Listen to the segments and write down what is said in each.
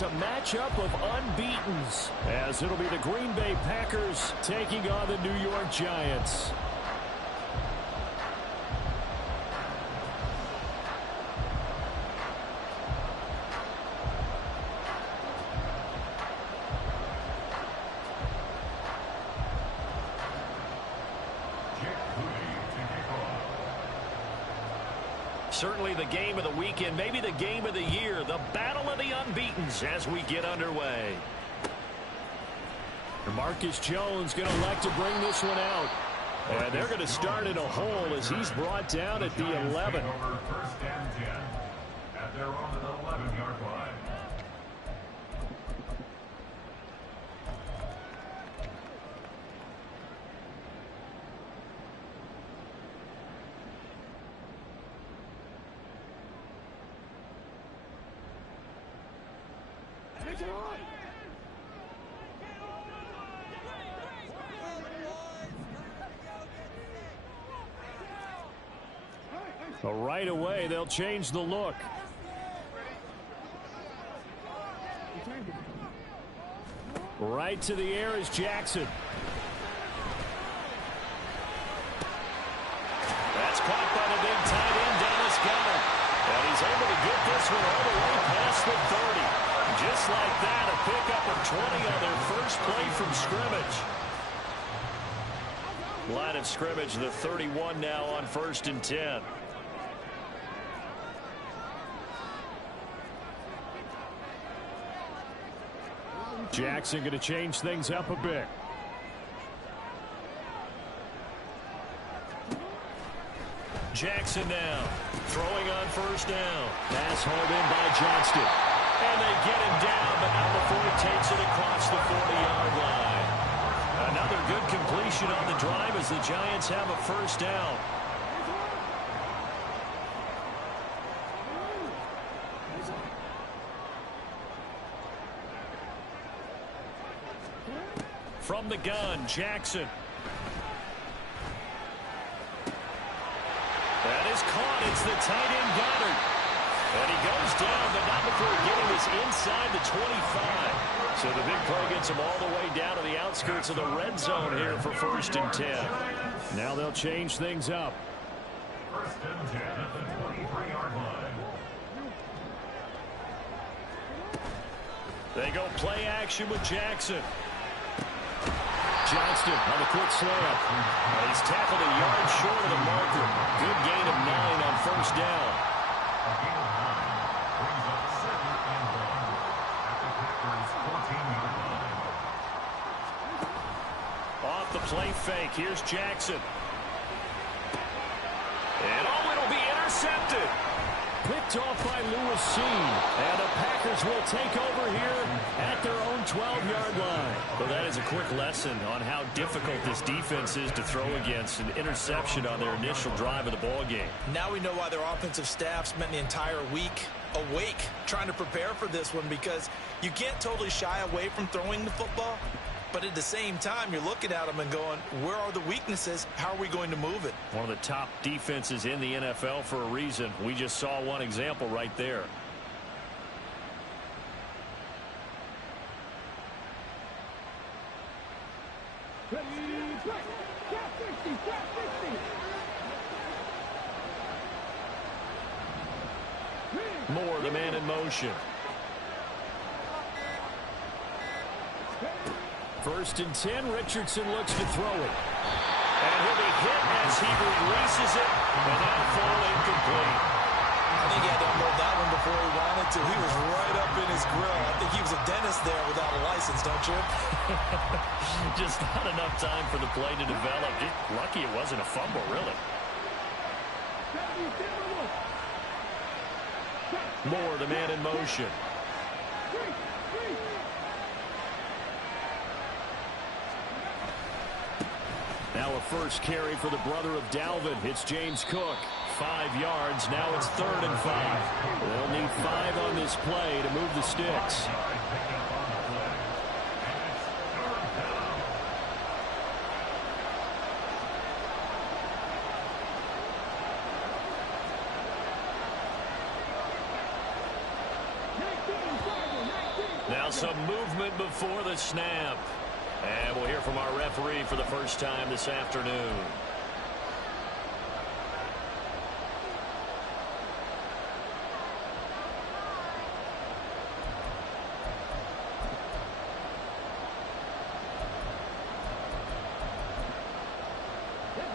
it's a matchup of unbeatens, as it'll be the Green Bay Packers taking on the New York Giants. Certainly the game of the weekend, maybe the game of the year, the battle of the unbeatens as we get underway. Marcus Jones going to elect to bring this one out. And they're going to start in a hole as he's brought down at the 11. First and 10 at their own 11-yard line. So right away, they'll change the look. Right to the air is Jackson. That's caught by the big tight end, Dallas Goedert. And he's able to get this one all the way past the 30. Just like that, a pickup of 20 on their first play from scrimmage. Line of scrimmage, the 31 now on 1st and 10. Jackson going to change things up a bit. Jackson now throwing on 1st down. Pass hauled in by Johnston. And they get him down, but not before he takes it across the 40-yard line. Another good completion on the drive as the Giants have a 1st down. From the gun, Jackson. That is caught. It's the tight end, Goedert. And he goes down, but not before getting this inside the 25. So the big play gets him all the way down to the outskirts of the red zone here for 1st and 10. Now they'll change things up. 1st and 10 at the 23-yard line. They go play action with Jackson. Johnston on the quick slant. He's tackled a yard short of the marker. Good gain of 9 on 1st down. A gain of 9 brings up 2nd and 1 at the Packers' 14-yard line. Off the play fake. Here's Jackson. And it'll be intercepted. Picked off by Lewis Cine. And the Packers will take over here at their own 12-yard line. Well, that is a quick lesson on how difficult this defense is to throw against. An interception on their initial drive of the ball game. Now we know why their offensive staff spent the entire week awake trying to prepare for this one, because you can't totally shy away from throwing the football. But at the same time, you're looking at them and going, where are the weaknesses? How are we going to move it? One of the top defenses in the NFL for a reason. We just saw one example right there. Moore, the man in motion. 1st and 10, Richardson looks to throw it. And he'll be hit as he releases it, and that'll fall incomplete. I think he had to unload that one before he wanted to. He was right up in his grill. I think he was a dentist there without a license, don't you? Just not enough time for the play to develop. Just lucky it wasn't a fumble, really. Moore, the man in motion. Now a first carry for the brother of Dalvin. It's James Cook. 5 yards. Now it's 3rd and 5. They'll need 5 on this play to move the sticks. Now some movement before the snap. And we'll hear from our referee for the first time this afternoon.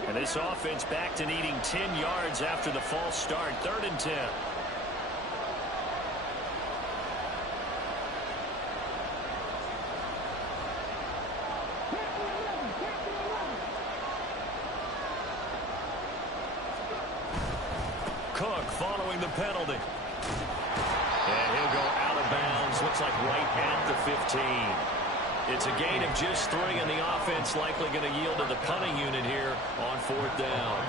And this offense back to needing 10 yards after the false start. 3rd and 10. Cook following the penalty. And he'll go out of bounds. Looks like right at the 15. It's a gain of just 3, and the offense likely going to yield to the punting unit here on 4th down.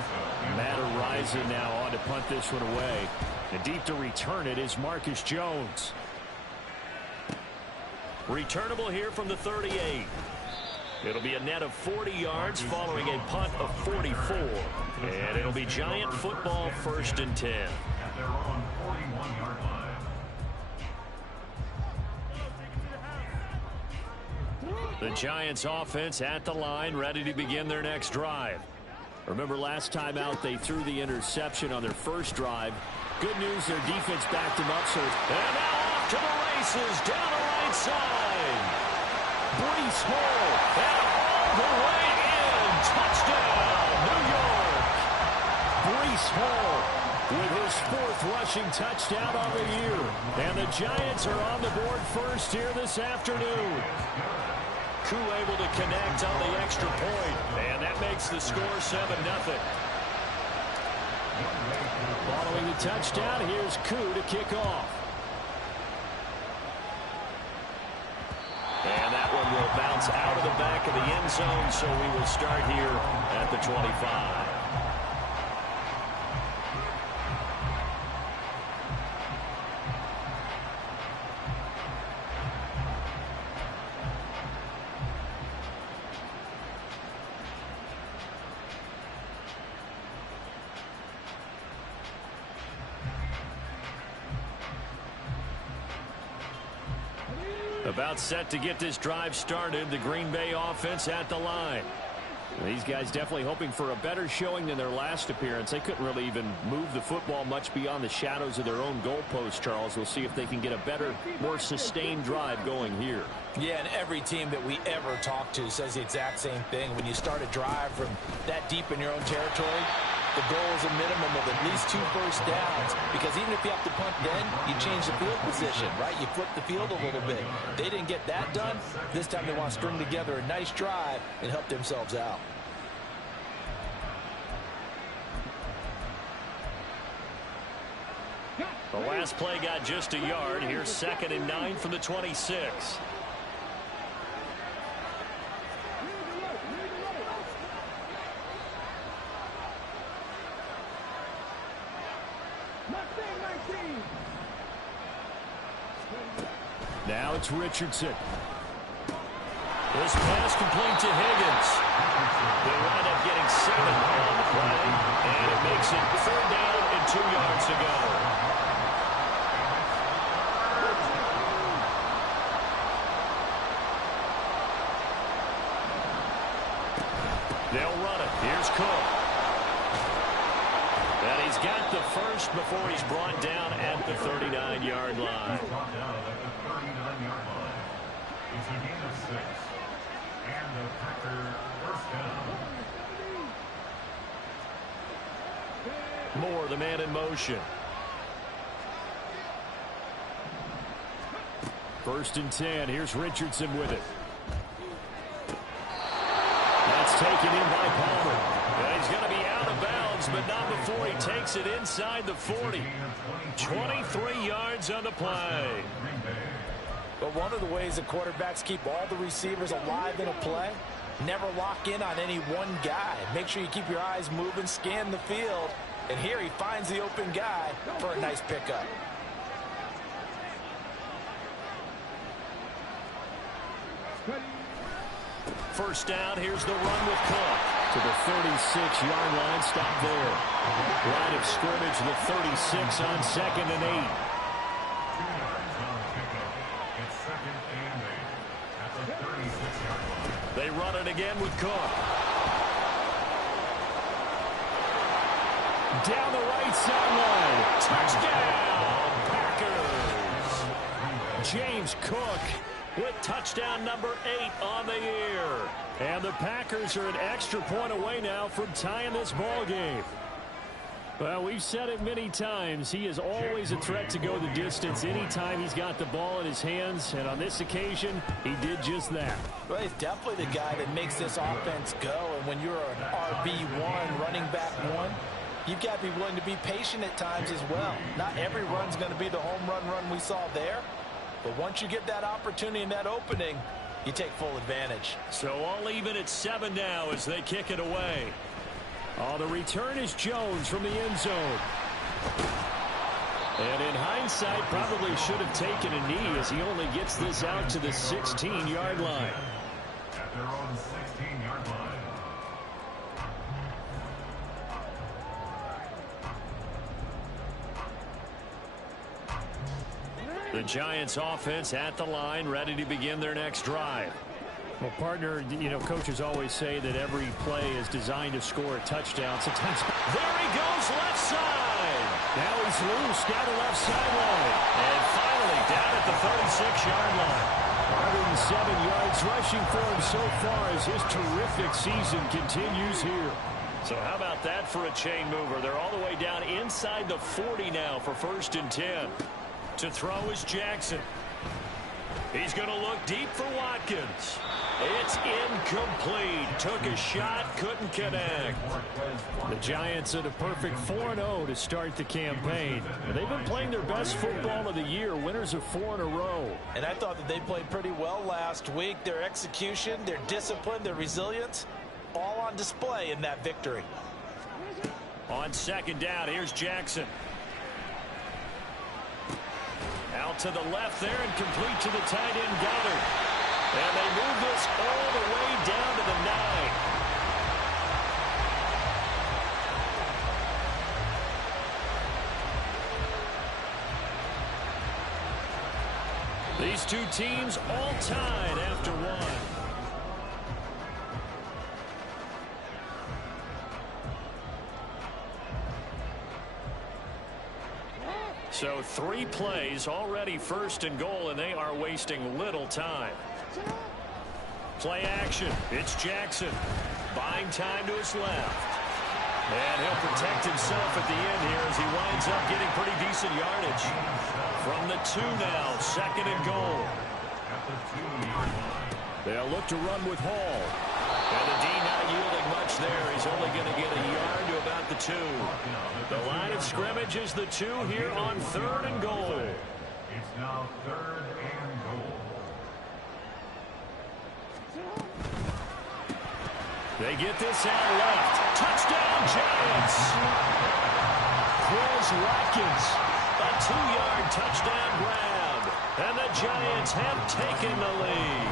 Matt Araiza now on to punt this one away. And deep to return it is Marcus Jones. Returnable here from the 38. It'll be a net of 40 yards following a punt of 44. And it'll be Giant football, 1st and 10. At their own 41-yard line. The Giants offense at the line, ready to begin their next drive. Remember last time out they threw the interception on their first drive. Good news, their defense backed them up. And now off to the races down the right side. Breece Hall and all the way in. Touchdown, New York. Breece Hall with his 4th rushing touchdown on the year. And the Giants are on the board first here this afternoon. Koo able to connect on the extra point, and that makes the score 7-0. Following the touchdown, here's Koo to kick off. And that one will bounce out of the back of the end zone, so we will start here at the 25. About set to get this drive started. The Green Bay offense at the line. These guys definitely hoping for a better showing than their last appearance. They couldn't really even move the football much beyond the shadows of their own goalpost, Charles. We'll see if they can get a better, more sustained drive going here. Yeah, and every team that we ever talk to says the exact same thing. When you start a drive from that deep in your own territory, the goal is a minimum of at least 2 first downs, because even if you have to punt then, you change the field position, right? You flip the field a little bit. They didn't get that done. This time they want to string together a nice drive and help themselves out. The last play got just a yard. Here's 2nd and 9 from the 26. Now it's Richardson. This pass complete to Higgins. They wind up getting 7 on the play, and it makes it 3rd down and 2 yards to go. They'll run it. Here's Cook. And he's got the first before he's brought down at the 39-yard line. It's a gain of 6. And the Packer 1st down. Moore, the man in motion. 1st and 10. Here's Richardson with it. That's taken in by Palmer. And he's going to be out of bounds, but not before he takes it inside the 40. 23 yards on the play. But one of the ways the quarterbacks keep all the receivers alive in a play, never lock in on any one guy. Make sure you keep your eyes moving, scan the field. And here he finds the open guy for a nice pickup. First down, here's the run with Cook. To the 36-yard line, stop there. Line of scrimmage, the 36 on 2nd and 8. It's second and 8 at the 36-yard line. They run it again with Cook. Down the right sideline. Touchdown, Packers. James Cook with touchdown number 8 on the year. And the Packers are an extra point away now from tying this ball game. Well, we've said it many times. He is always a threat to go the distance anytime he's got the ball in his hands. And on this occasion, he did just that. Well, he's definitely the guy that makes this offense go. And when you're an RB1, running back 1, you've got to be willing to be patient at times as well. Not every run's going to be the home run we saw there. But once you get that opportunity and that opening, you take full advantage. So all even at 7 now as they kick it away. Oh, the return is Jones from the end zone. And in hindsight, probably should have taken a knee as he only gets this out to the 16-yard line. At their own 16-yard line. The Giants offense at the line, ready to begin their next drive. Well, partner, you know, coaches always say that every play is designed to score a touchdown. Sometimes there he goes, left side. Now he's loose down the left sideline. And finally down at the 36-yard line. 107 yards rushing for him so far as his terrific season continues here. So how about that for a chain mover? They're all the way down inside the 40 now for 1st and 10. To throw is Jackson. He's going to look deep for Watkins. It's incomplete. Took a shot, couldn't connect. The Giants at a perfect 4-0 to start the campaign. They've been playing their best football of the year, winners of 4 in a row. And I thought that they played pretty well last week. Their execution, their discipline, their resilience, all on display in that victory. On 2nd down, here's Jackson. Out to the left there and complete to the tight end Goddard. And they move this all the way down to the 9. These two teams all tied after 1. So 3 plays already 1st and goal, and they are wasting little time. Play action. It's Jackson. Buying time to his left. And he'll protect himself at the end here as he winds up getting pretty decent yardage. From the 2 now, 2nd and goal. They'll look to run with Hall. And the D not yielding much there. He's only going to get a yard to about the 2. The line of scrimmage is the 2 here on 3rd and goal. It's now 3rd and goal. They get this out left. Touchdown, Giants. Quez Watkins, a 2-yard touchdown grab. And the Giants have taken the lead.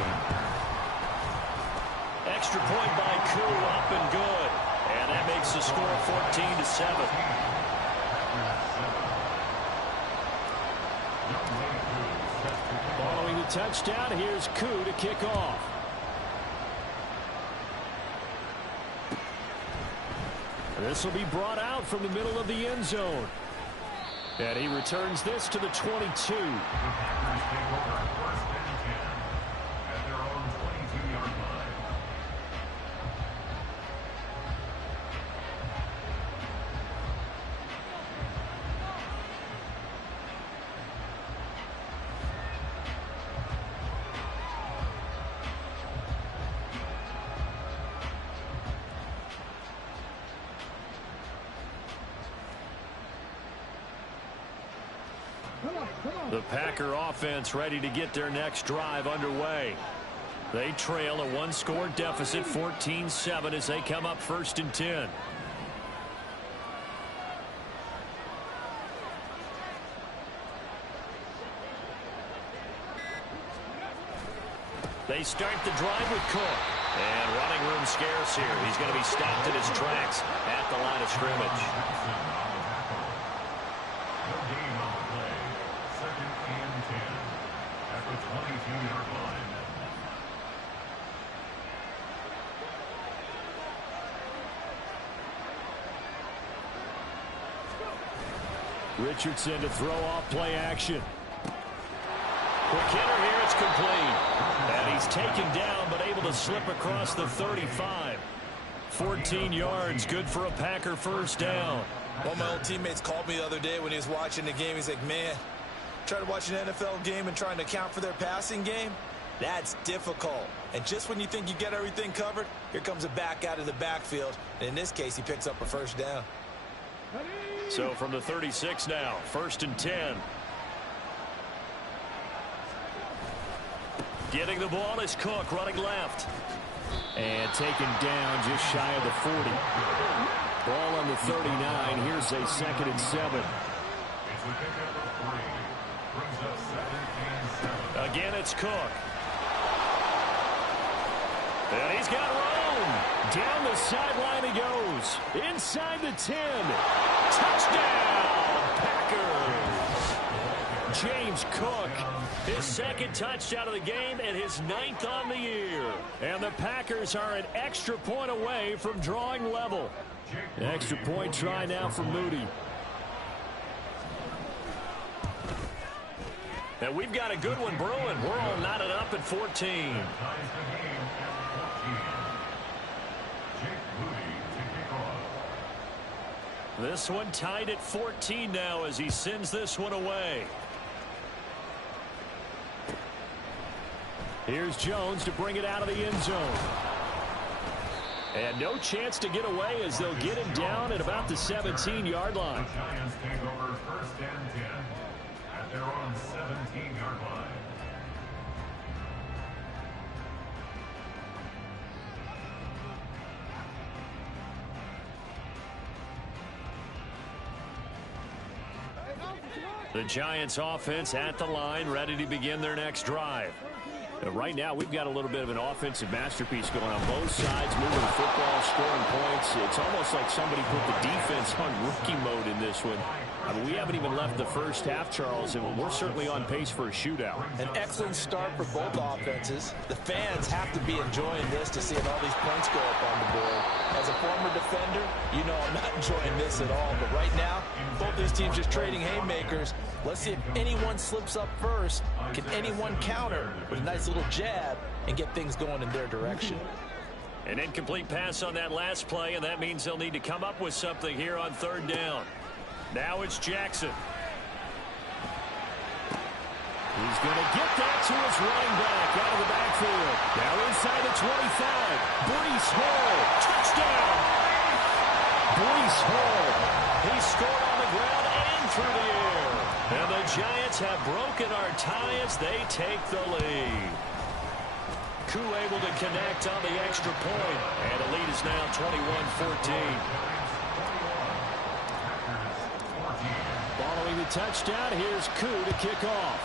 Extra point by Koo, up and good. And that makes the score 14-7. Following the touchdown, here's Koo to kick off. This will be brought out from the middle of the end zone. And he returns this to the 22. The Packer offense ready to get their next drive underway. They trail a 1-score deficit, 14-7, as they come up 1st and 10. They start the drive with Cook. And running room scarce here. He's going to be stopped in his tracks at the line of scrimmage. Richardson to throw off play action. Quick hitter here, it's complete. And he's taken down, but able to slip across the 35. 14 yards, good for a Packer first down. One of my old teammates called me the other day when he was watching the game. He's like, man, trying to watch an NFL game and trying to account for their passing game, that's difficult. And just when you think you get everything covered, here comes a back out of the backfield. And in this case, he picks up a first down. So from the 36 now, 1st and 10. Getting the ball is Cook, running left. And taken down just shy of the 40. Ball on the 39. Here's a 2nd and 7. Again, it's Cook. And he's got room. Down the sideline he goes. Inside the 10. Touchdown, Packers. James Cook, his 2nd touchdown of the game and his 9th on the year. And the Packers are an extra point away from drawing level. An extra point try now for Moody. And we've got a good one brewing. We're all knotted up at 14. This one tied at 14 now as he sends this one away. Here's Jones to bring it out of the end zone. And no chance to get away as they'll get him down at about the 17-yard line. The Giants take over 1st and 10 at their own 17-yard line. The Giants offense at the line, ready to begin their next drive. Right now, we've got a little bit of an offensive masterpiece going on both sides, moving the football, scoring points. It's almost like somebody put the defense on rookie mode in this one. I mean, we haven't even left the first half, Charles, and we're certainly on pace for a shootout. An excellent start for both offenses. The fans have to be enjoying this to see all these points go up on the board. As a former defender, you know I'm not enjoying this at all. But right now, both these teams just trading haymakers. Let's see if anyone slips up first. Can anyone counter with a nice little jab and get things going in their direction? An incomplete pass on that last play, and that means they'll need to come up with something here on 3rd down. Now it's Jackson. He's going to get that to his running back out of the backfield. Now inside the 25. Breece Hall. Touchdown. Breece Hall. He scored on the ground and through the air. And the Giants have broken our tie as they take the lead. Koo able to connect on the extra point. And the lead is now 21-14. Following the touchdown, here's Koo to kick off.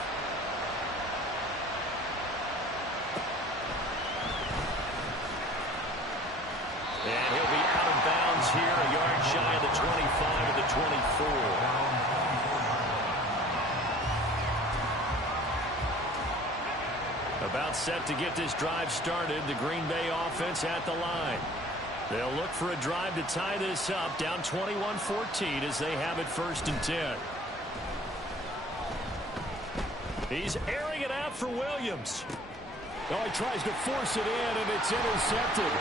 And he'll be out of bounds here, a yard shy of the 25 to the 24. About set to get this drive started, the Green Bay offense at the line. They'll look for a drive to tie this up, down 21-14 as they have it 1st and 10. He's airing it out for Williams. Oh, he tries to force it in, and it's intercepted.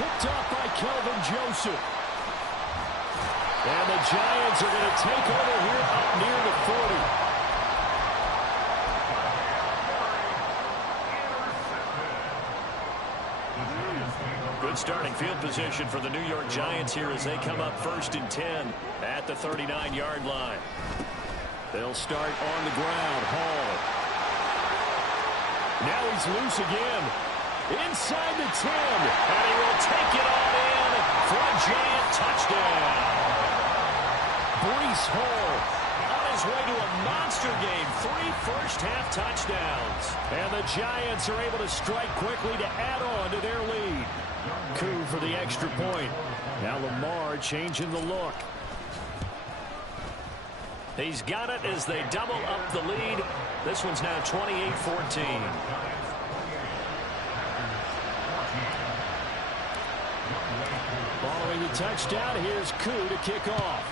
Picked up by Kelvin Joseph. And the Giants are going to take over here up near the 40. Good starting field position for the New York Giants here as they come up 1st and 10 at the 39-yard line. They'll start on the ground. Hall. Now he's loose again. Inside the 10. And he will take it on in for a Giant touchdown. Breece Hall on his way to a monster game. 3 first-half touchdowns. And the Giants are able to strike quickly to add on to their lead. Koo for the extra point. Now Lamar changing the look. He's got it as they double up the lead. This one's now 28-14. Following the touchdown, here's Koo to kick off.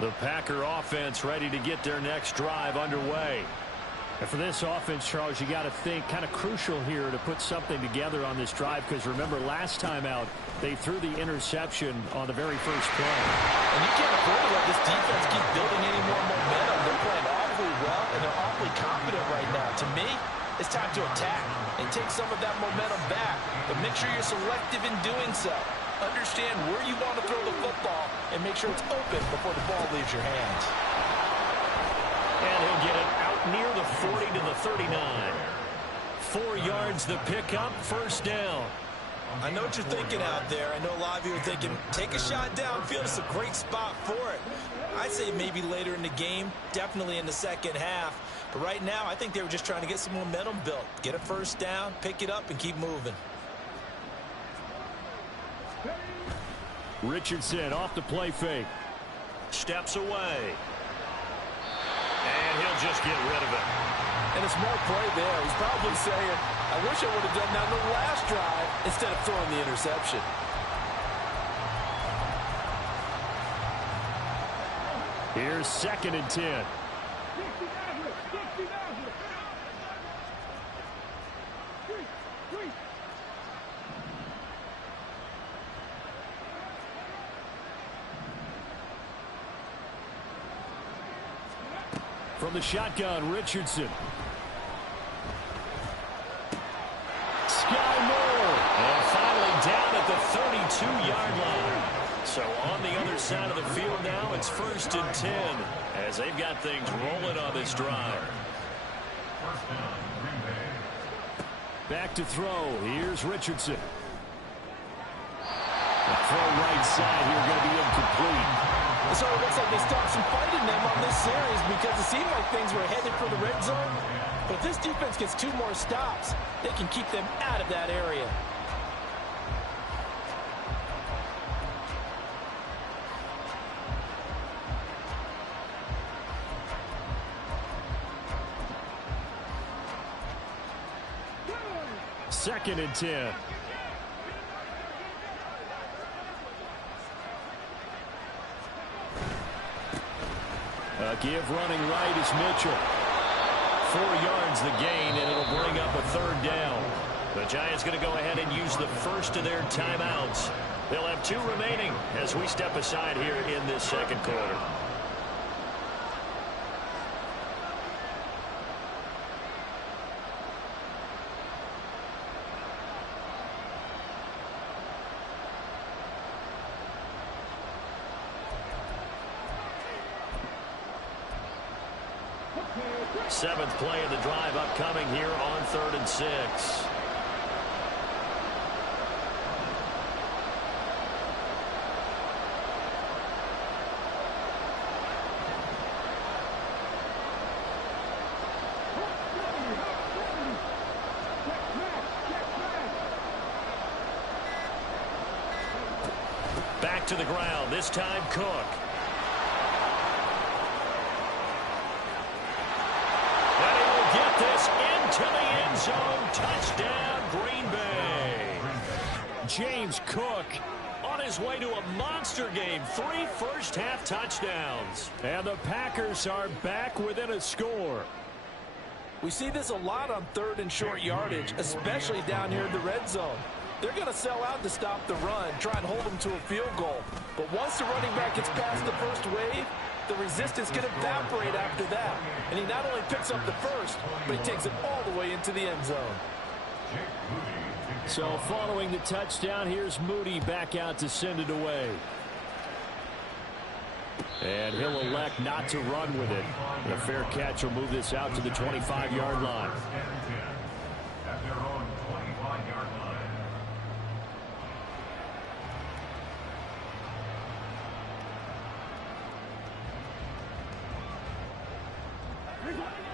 The Packer offense ready to get their next drive underway. And for this offense, Charles, you got to think kind of crucial here to put something together on this drive, because remember last time out they threw the interception on the very first play. And you can't afford to let this defense keep building any more momentum. They're playing awfully well, and they're awfully confident right now. To me, it's time to attack and take some of that momentum back, but make sure you're selective in doing so. Understand where you want to throw the football and make sure it's open before the ball leaves your hands. And he'll get it out near the 40 to the 39. 4 yards the pickup, first down. I know what you're thinking out there. I know a lot of you are thinking, take a shot downfield. It's a great spot for it. I'd say maybe later in the game, definitely in the second half. But right now, I think they were just trying to get some momentum built. Get a first down, pick it up, and keep moving. Richardson off the play fake. Steps away. And he'll just get rid of it. And a small play there. He's probably saying, I wish I would have done that in the last drive instead of throwing the interception. Here's 2nd and 10. From the shotgun, Richardson. Sky Moore. And finally down at the 32-yard line. So on the other side of the field now, it's 1st and 10 as they've got things rolling on this drive. Back to throw. Here's Richardson. The throw right side here going to be incomplete. So it looks like they stopped some fight in them on this series because it seemed like things were headed for the red zone. But if this defense gets 2 more stops, they can keep them out of that area. Second and 10. Give running right is Mitchell. 4 yards the gain, and it'll bring up a 3rd down. The Giants going to go ahead and use the first of their timeouts. They'll have 2 remaining as we step aside here in this second quarter. Seventh play of the drive upcoming here on 3rd and 6. Back to the ground, this time Cook. This into the end zone. Touchdown, Green Bay. James Cook on his way to a monster game. 3 first-half touchdowns. And the Packers are back within a score. We see this a lot on 3rd and short yardage, especially down here in the red zone. They're going to sell out to stop the run, try and hold them to a field goal. But once the running back gets past the first wave, the resistance can evaporate after that. And he not only picks up the first, but he takes it all the way into the end zone. So following the touchdown, here's Moody back out to send it away. And he'll elect not to run with it. And a fair catch will move this out to the 25-yard line. At their own 25-yard line.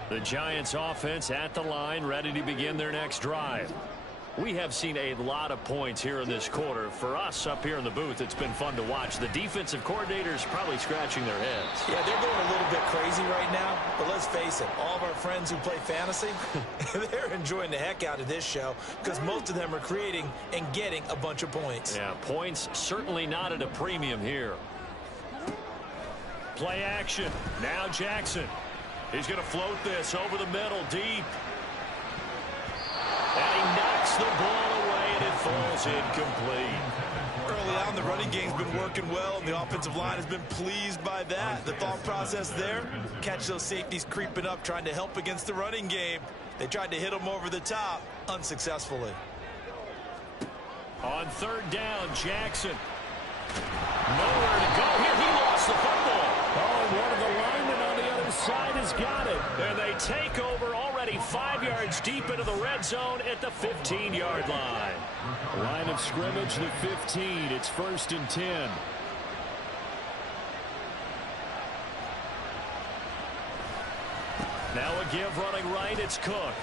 The Giants offense at the line, ready to begin their next drive. We have seen a lot of points here in this quarter. For us up here in the booth, it's been fun to watch. The defensive coordinators probably scratching their heads. Yeah, they're going a little bit crazy right now. But let's face it, all of our friends who play fantasy, they're enjoying the heck out of this show because most of them are creating and getting a bunch of points. Yeah, points certainly not at a premium here. Play action. Now Jackson. He's going to float this over the middle, deep. And he knocks the ball away, and it falls incomplete. Early on, the running game's been working well, and the offensive line has been pleased by that. The thought process there, catch those safeties creeping up, trying to help against the running game. They tried to hit them over the top, unsuccessfully. On third down, Jackson. Nowhere to go here. He lost the football. Oh, one of the linemen on the other side has got it. And they take over already 5 yards deep into the red zone at the 15-yard line. Line of scrimmage, the 15. It's 1st and 10. Now a give running right. It's Cook.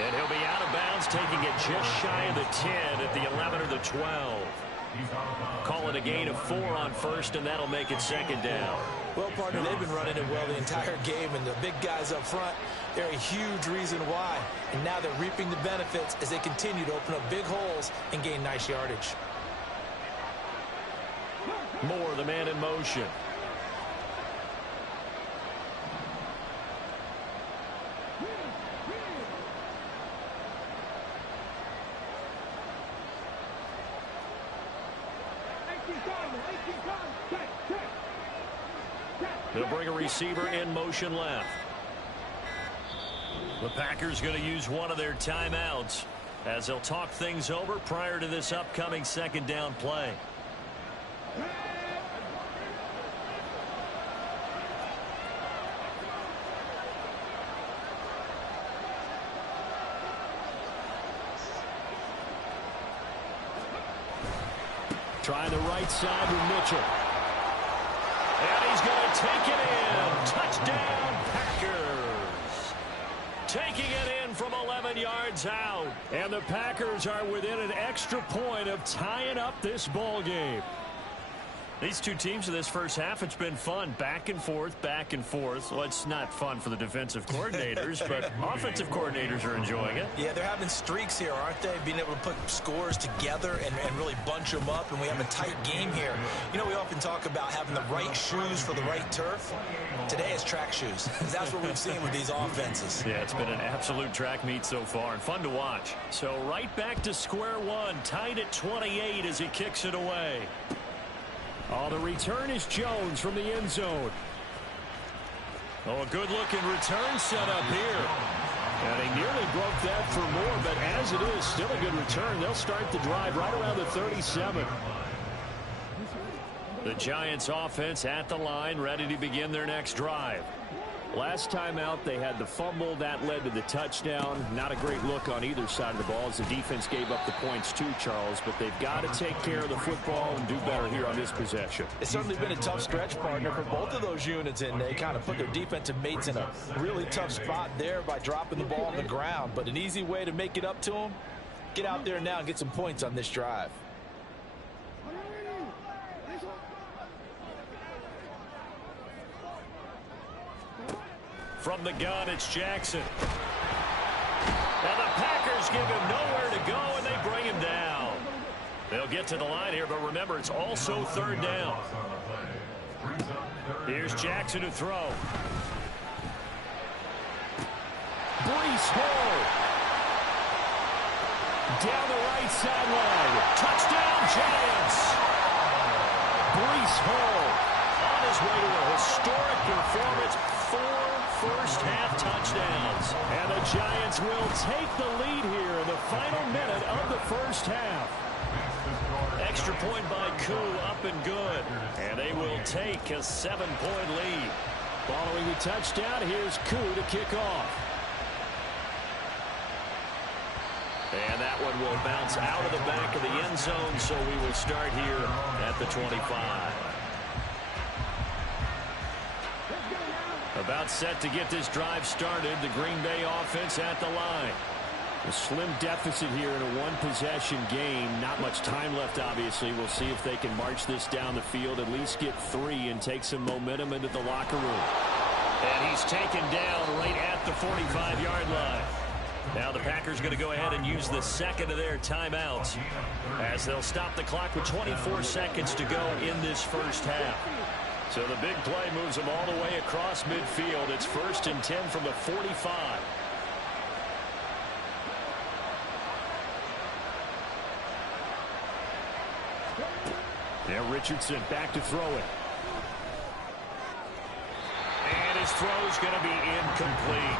And he'll be out of bounds, taking it just shy of the 10 at the 11 or the 12. Call it a gain of 4 on first, and that'll make it 2nd down. Well, partner, they've been running it well the entire game, and the big guys up front, they're a huge reason why. And now they're reaping the benefits as they continue to open up big holes and gain nice yardage. Moore, the man in motion. They'll bring a receiver in motion left. The Packers going to use one of their timeouts as they'll talk things over prior to this upcoming 2nd down play. Trying the right side with Mitchell. And he's going to take it in. Touchdown, Packers. Taking it in from 11 yards out. And the Packers are within an extra point of tying up this ball game. These two teams in this first half, it's been fun. Back and forth, back and forth. Well, it's not fun for the defensive coordinators, but offensive coordinators are enjoying it. Yeah, they're having streaks here, aren't they? Being able to put scores together and really bunch them up, and we have a tight game here. You know, we often talk about having the right shoes for the right turf. Today it's track shoes. That's what we've seen with these offenses. Yeah, it's been an absolute track meet so far, and fun to watch. So right back to square one, tied at 28 as he kicks it away. Oh, the return is Jones from the end zone. Oh, a good-looking return set up here. And he nearly broke that for more, but as it is, still a good return. They'll start the drive right around the 37. The Giants offense at the line, ready to begin their next drive. Last time out, they had the fumble. That led to the touchdown. Not a great look on either side of the ball as the defense gave up the points too, Charles. But they've got to take care of the football and do better here on this possession. It's certainly been a tough stretch, partner, for both of those units, and they kind of put their defensive mates in a really tough spot there by dropping the ball on the ground. But an easy way to make it up to them, get out there now and get some points on this drive. From the gun, it's Jackson. And the Packers give him nowhere to go, and they bring him down. They'll get to the line here, but remember, it's also 3rd down. Here's Jackson to throw. Breece Hall. Down the right sideline. Touchdown, Giants. Breece Hall on his way to a historic performance. 4 first-half touchdowns. And the Giants will take the lead here in the final minute of the first half. Extra point by Koo, up and good. And they will take a 7-point lead. Following the touchdown, here's Koo to kick off. And that one will bounce out of the back of the end zone, so we will start here at the 25. About set to get this drive started. The Green Bay offense at the line. A slim deficit here in a one-possession game. Not much time left, obviously. We'll see if they can march this down the field, at least get 3 and take some momentum into the locker room. And he's taken down right at the 45-yard line. Now the Packers going to go ahead and use the second of their timeouts as they'll stop the clock with 24 seconds to go in this first half. So the big play moves them all the way across midfield. It's 1st and 10 from the 45. Now Richardson back to throw it. And his throw's going to be incomplete.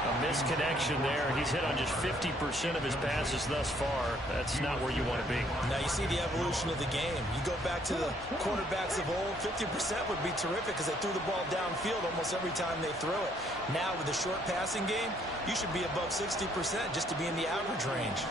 A misconnection there. He's hit on just 50% of his passes thus far. That's not where you want to be. Now you see the evolution of the game. You go back to the quarterbacks of old, 50% would be terrific because they threw the ball downfield almost every time they threw it. Now with the short passing game, you should be above 60% just to be in the average range.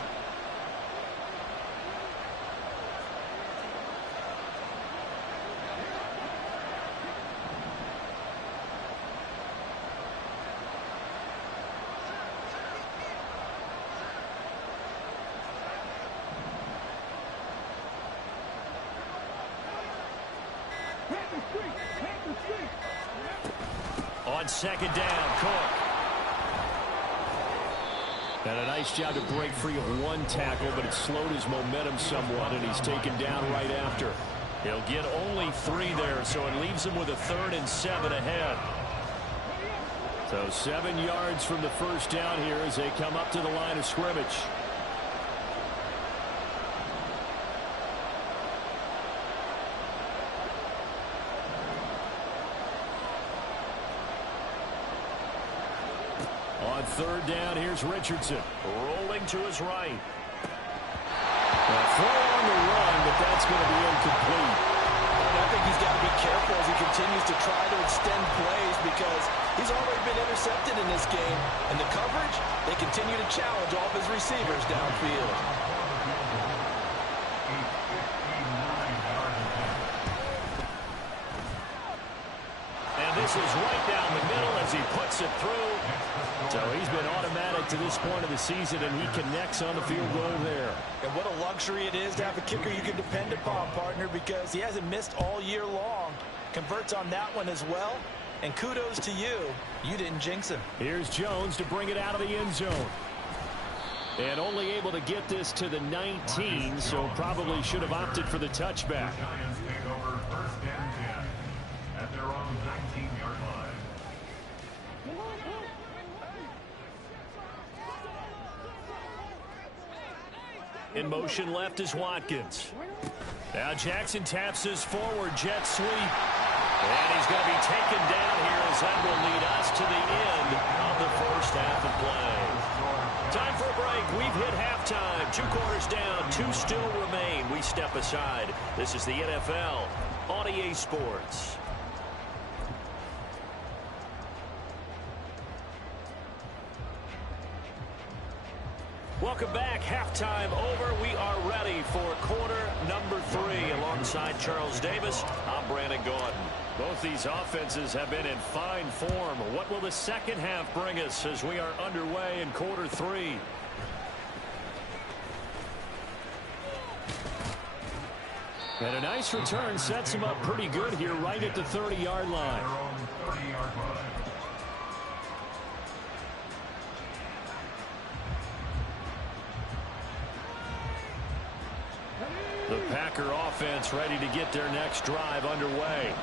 On 2nd down, Cook. And a nice job to break free of one tackle, but it slowed his momentum somewhat, and he's taken down right after. He'll get only 3 there, so it leaves him with a 3rd and 7 ahead. So 7 yards from the first down here as they come up to the line of scrimmage. On 3rd down, here's Richardson. Rolling to his right. A throw on the run, but that's going to be incomplete. And I think he's got to be careful as he continues to try to extend plays because he's already been intercepted in this game. And the coverage, they continue to challenge all of his receivers downfield. And this is right down the middle as he puts it through. So he's been automatic to this point of the season, and he connects on the field goal there. And what a luxury it is to have a kicker you can depend upon, partner, because he hasn't missed all year long. Converts on that one as well. And kudos to you. You didn't jinx him. Here's Jones to bring it out of the end zone. And only able to get this to the 19, so probably should have opted for the touchback. Giants take over 1st and 10 at their own 19-yard line. In motion left is Watkins. Now Jackson taps his forward jet sweep. And he's going to be taken down here as that will lead us to the end of the first half of play. Time for a break. We've hit halftime. 2 quarters down. 2 still remain. We step aside. This is the NFL on EA Sports. Welcome back. Halftime over. We are ready for quarter number 3. Alongside Charles Davis, I'm Brandon Gaudin. Both these offenses have been in fine form. What will the second half bring us as we are underway in quarter 3? And a nice return sets him up pretty good here right at the 30-yard line. Their own 30-yard line. The Packer offense ready to get their next drive underway.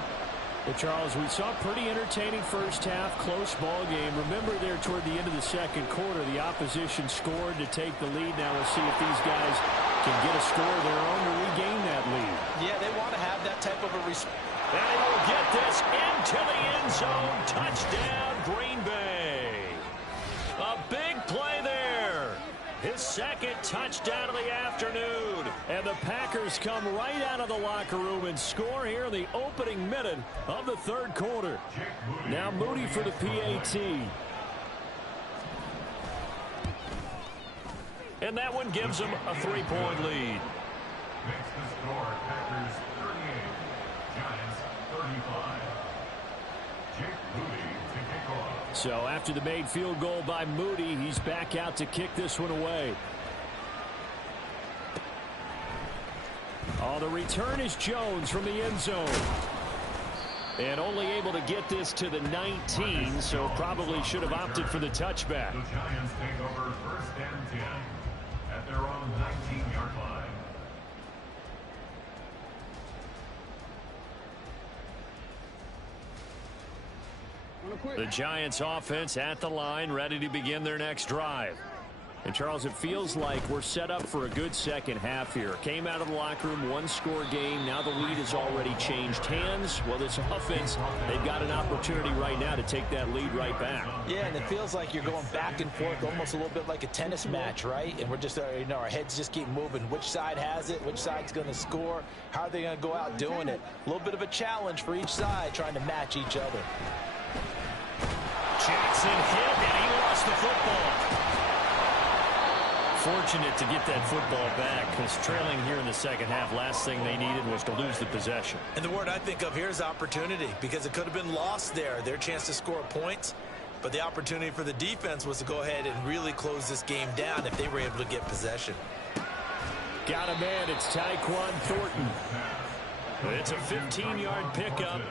Well, Charles, we saw a pretty entertaining first half, close ball game. Remember there toward the end of the second quarter, the opposition scored to take the lead. Now we'll see if these guys can get a score of their own to regain that lead. Yeah, they want to have that type of a response. And he will get this into the end zone. Touchdown, Green Bay. A big play there. His second touchdown of the afternoon. And the Packers come right out of the locker room and score here in the opening minute of the third quarter. Now Moody for the PAT. And that one gives them a 3-point lead. Makes the score Packers 38, Giants 35. Jake Moody to kick off. So after the made field goal by Moody, he's back out to kick this one away. Oh, the return is Jones from the end zone. And only able to get this to the 19, so probably should have opted for the touchback. The Giants take over 1st and 10 at their own 19-yard line. The Giants offense at the line, ready to begin their next drive. And, Charles, it feels like we're set up for a good second half here. Came out of the locker room, one-score game. Now the lead has already changed hands. Well, this offense, they've got an opportunity right now to take that lead right back. Yeah, and it feels like you're going back and forth, almost a little bit like a tennis match, right? And we're just, our heads just keep moving. Which side has it? Which side's going to score? How are they going to go out doing it? A little bit of a challenge for each side, trying to match each other. Jackson hit, and he lost the football. Fortunate to get that football back, because trailing here in the second half, last thing they needed was to lose the possession. And the word I think of here is opportunity, because it could have been lost there, their chance to score points. But the opportunity for the defense was to go ahead and really close this game down if they were able to get possession. Got a man, it's Tyquan Thornton. It's a 15-yard pickup,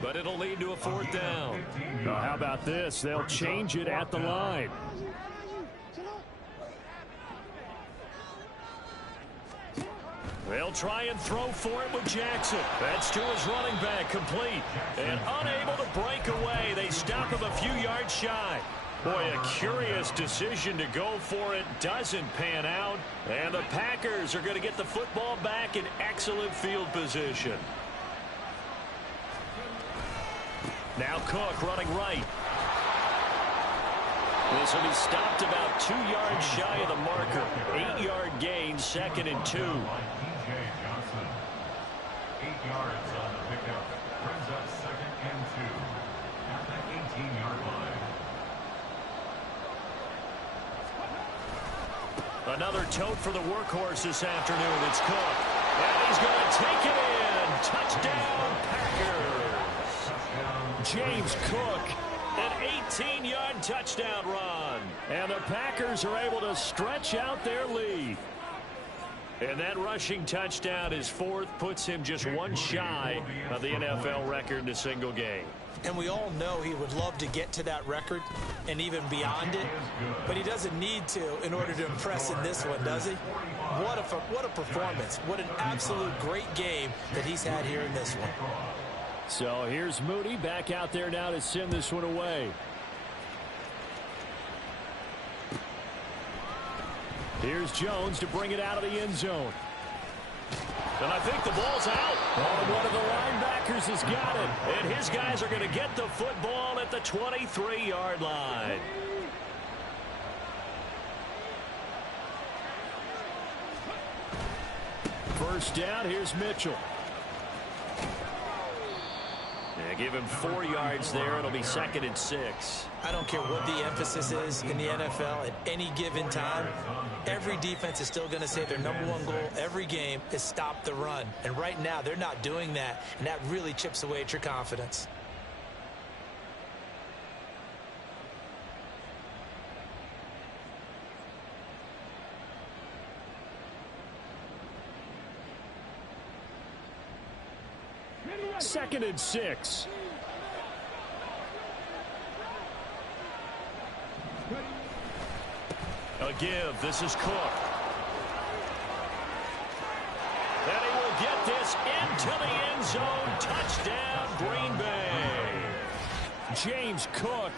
but it'll lead to a fourth down. Now, how about this? They'll change it at the line. They'll try and throw for it with Jackson. That's to his running back, complete. And unable to break away. They stop him a few yards shy. Boy, a curious decision to go for it. Doesn't pan out. And the Packers are going to get the football back in excellent field position. Now Cook running right. This will be stopped about 2 yards shy of the marker. 8-yard gain, 2nd and 2. Johnson. 8 yards on the pickup. Brings up 2nd and 2 at the 18-yard line. Another tote for the workhorse this afternoon. It's Cook. And he's going to take it in. Touchdown, Packers. James Cook, an 18-yard touchdown run. And the Packers are able to stretch out their lead. And that rushing touchdown, his fourth, puts him just one shy of the NFL record in a single game. And we all know he would love to get to that record and even beyond it, but he doesn't need to in order to impress in this one, does he? What a performance. What an absolute great game that he's had here in this one. So here's Mooney back out there now to send this one away. Here's Jones to bring it out of the end zone. And I think the ball's out. Oh, one of the linebackers has got it. And his guys are going to get the football at the 23-yard line. First down, here's Mitchell. Yeah, give him 4 yards there. It'll be 2nd and 6. I don't care what the emphasis is in the NFL at any given time. Every defense is still going to say their #1 goal every game is stop the run. And right now, they're not doing that, and that really chips away at your confidence. Second and 6. A give. This is Cook. And he will get this into the end zone. Touchdown, Green Bay. James Cook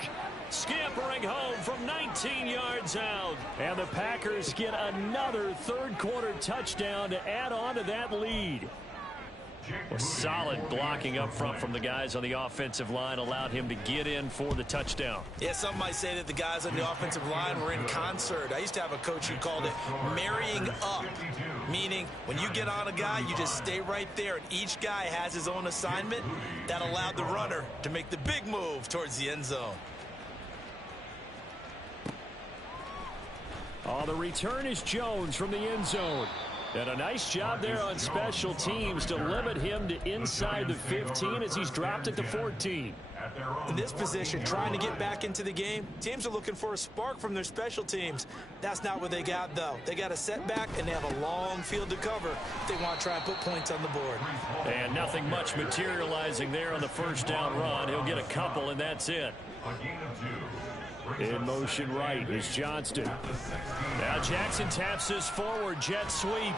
scampering home from 19 yards out. And the Packers get another third-quarter touchdown to add on to that lead. A solid blocking up front from the guys on the offensive line allowed him to get in for the touchdown. Yeah, some might say that the guys on the offensive line were in concert. I used to have a coach who called it marrying up, meaning when you get on a guy, you just stay right there, and each guy has his own assignment. That allowed the runner to make the big move towards the end zone. Oh, the return is Jones from the end zone. And a nice job there on special teams to limit him to inside the 15 as he's dropped at the 14. In this position, trying to get back into the game, teams are looking for a spark from their special teams. That's not what they got, though. They got a setback, and they have a long field to cover if they want to try and put points on the board. And nothing much materializing there on the first down run. He'll get a couple, and that's it. In motion right is Johnston. Now Jackson taps this forward jet sweep.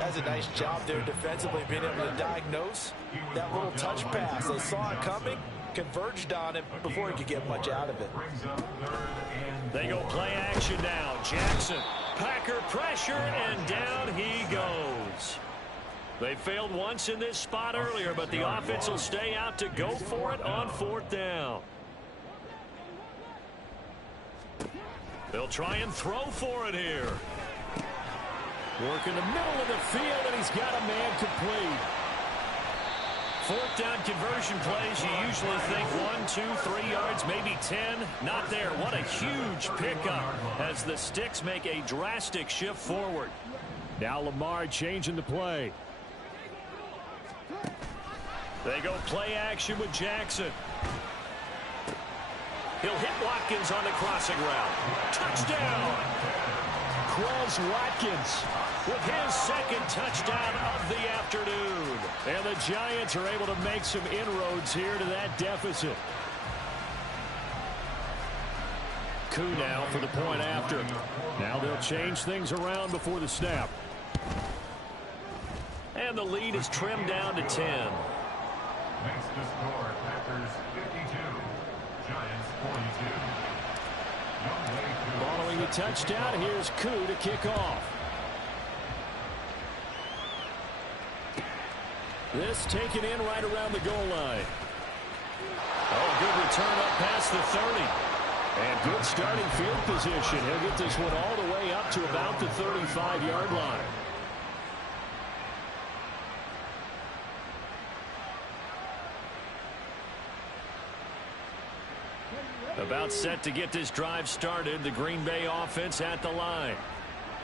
That's a nice job there defensively, being able to diagnose that little touch pass. They saw it coming, converged on him before he could get much out of it. They go play action now. Jackson, Packer pressure, and down he goes. They failed once in this spot earlier, but the offense will stay out to go for it on 4th down. They'll try and throw for it here. Work in the middle of the field, and he's got a man complete. 4th down conversion plays, you usually think 1, 2, 3 yards, maybe 10. Not there. What a huge pickup as the Sticks make a drastic shift forward. Now Lamar changing the play. They go play action with Jackson. He'll hit Watkins on the crossing route. Touchdown! Quez Watkins with his 2nd touchdown of the afternoon. And the Giants are able to make some inroads here to that deficit. Koo now for the point after. Now they'll change things around before the snap. And the lead is trimmed down to 10. Makes the score Packers 52, Giants 42. Following the touchdown, here's Koo to kick off. This taken in right around the goal line. Oh, good return up past the 30. And good starting field position. He'll get this one all the way up to about the 35-yard line. About set to get this drive started. The Green Bay offense at the line.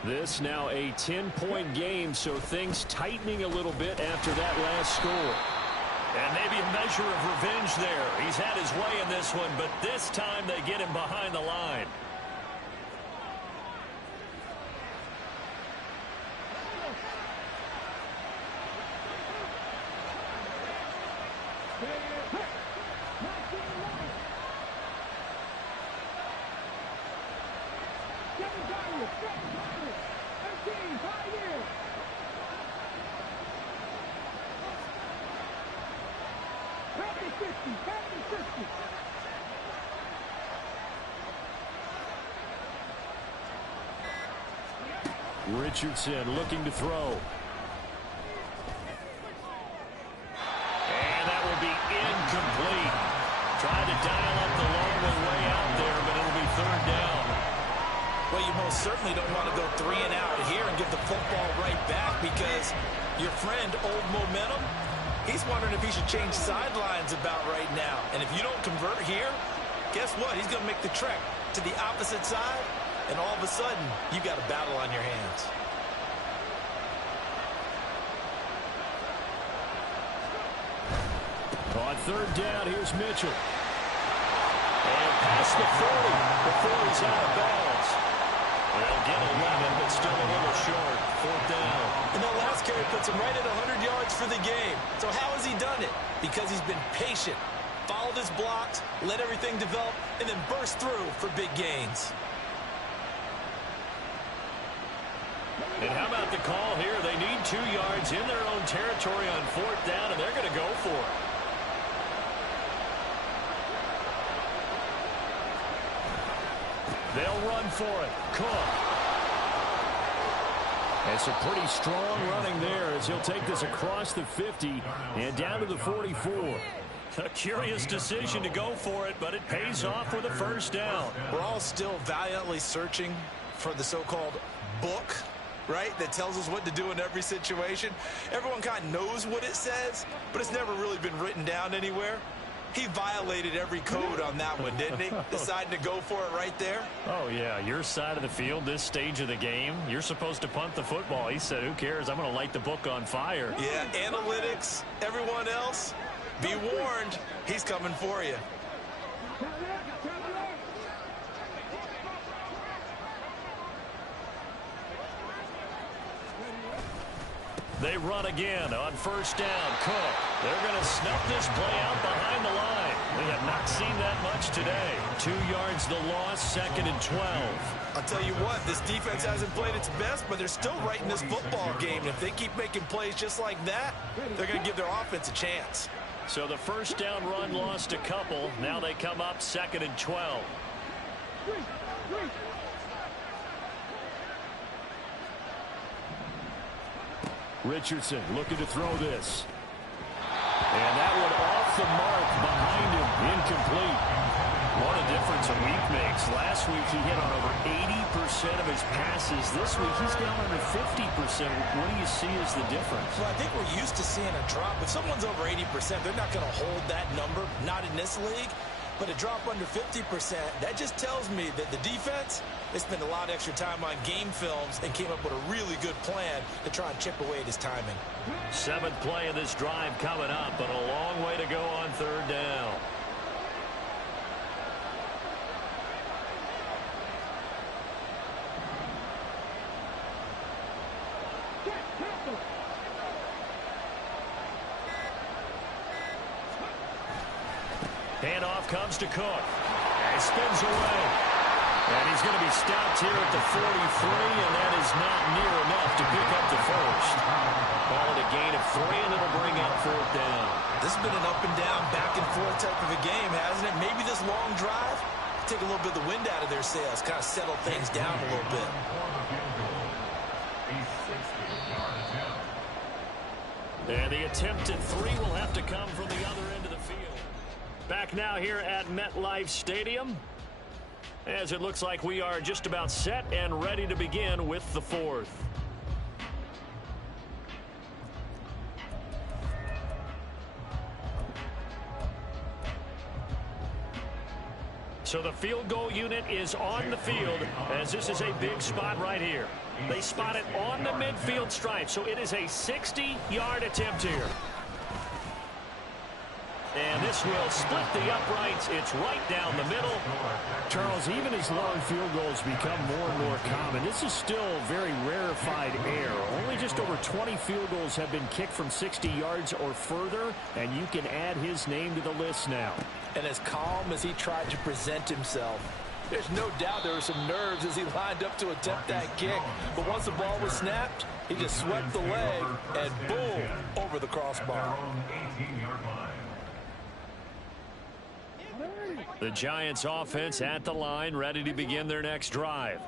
This now a 10-point game, so things tightening a little bit after that last score. And maybe a measure of revenge there. He's had his way in this one, but this time they get him behind the line. Richardson looking to throw. And that will be incomplete. Tried to dial up the long way out there, but it'll be 3rd down. Well, you most certainly don't want to go 3 and out here and give the football right back because your friend, Old Momentum, he's wondering if he should change sidelines about right now. And if you don't convert here, guess what? He's going to make the trek to the opposite side, and all of a sudden, you got a battle on your hands. On 3rd down, here's Mitchell. And past the 40 before he's out of bounds. They'll get 11, but still a little short. 4th down. And the last carry puts him right at 100 yards for the game. So how has he done it? Because he's been patient, followed his blocks, let everything develop, and then burst through for big gains. And how about the call here? They need 2 yards in their own territory on 4th down, and they're going to go for it. They'll run for it. Cook. And some pretty strong running there as he'll take this across the 50 and down to the 44. A curious decision to go for it, but it pays off with a 1st down. We're all still valiantly searching for the so-called book, right, that tells us what to do in every situation. Everyone kind of knows what it says, but it's never really been written down anywhere. He violated every code on that one, didn't he? Deciding to go for it right there. Oh, yeah. Your side of the field, this stage of the game, you're supposed to punt the football. He said, who cares? I'm going to light the book on fire. Yeah, analytics, everyone else, be warned, he's coming for you. They run again on 1st down. Cook. They're going to snuff this play out behind the line. We have not seen that much today. 2 yards the loss, 2nd and 12. I'll tell you what, this defense hasn't played its best, but they're still right in this football game. And if they keep making plays just like that, they're going to give their offense a chance. So the first down run lost a couple. Now they come up 2nd and 12. Richardson looking to throw this. And that one off the mark behind him. Incomplete. What a difference a week makes. Last week he hit on over 80% of his passes. This week he's down under 50%. What do you see as the difference? Well, I think we're used to seeing a drop. If someone's over 80%, they're not going to hold that number. Not in this league. But a drop under 50%, that just tells me that the defense, they spent a lot of extra time on game films and came up with a really good plan to try and chip away at his timing. 7th play of this drive coming up, but a long way to go on 3rd down. Handoff comes to Cook. And he spins away. And he's going to be stopped here at the 43, and that is not near enough to pick up the first. Call it a gain of 3, and it'll bring up 4th down. This has been an up and down, back and forth type of a game, hasn't it? Maybe this long drive, take a little bit of the wind out of their sails, kind of settle things down a little bit. And the attempted 3 will have to come from the other end of the field. Back now here at MetLife Stadium, as it looks like we are just about set and ready to begin with the 4th. So the field goal unit is on the field, as this is a big spot right here. They spot it on the midfield stripe, so it is a 60-yard attempt here. And this will split the uprights. It's right down the middle. Charles, even as long field goals become more and more common, this is still very rarefied air. Only just over 20 field goals have been kicked from 60 yards or further, and you can add his name to the list now. And as calm as he tried to present himself, there's no doubt there were some nerves as he lined up to attempt that kick. But once the ball was snapped, he just swept the leg and boom, over the crossbar. The Giants offense at the line, ready to begin their next drive.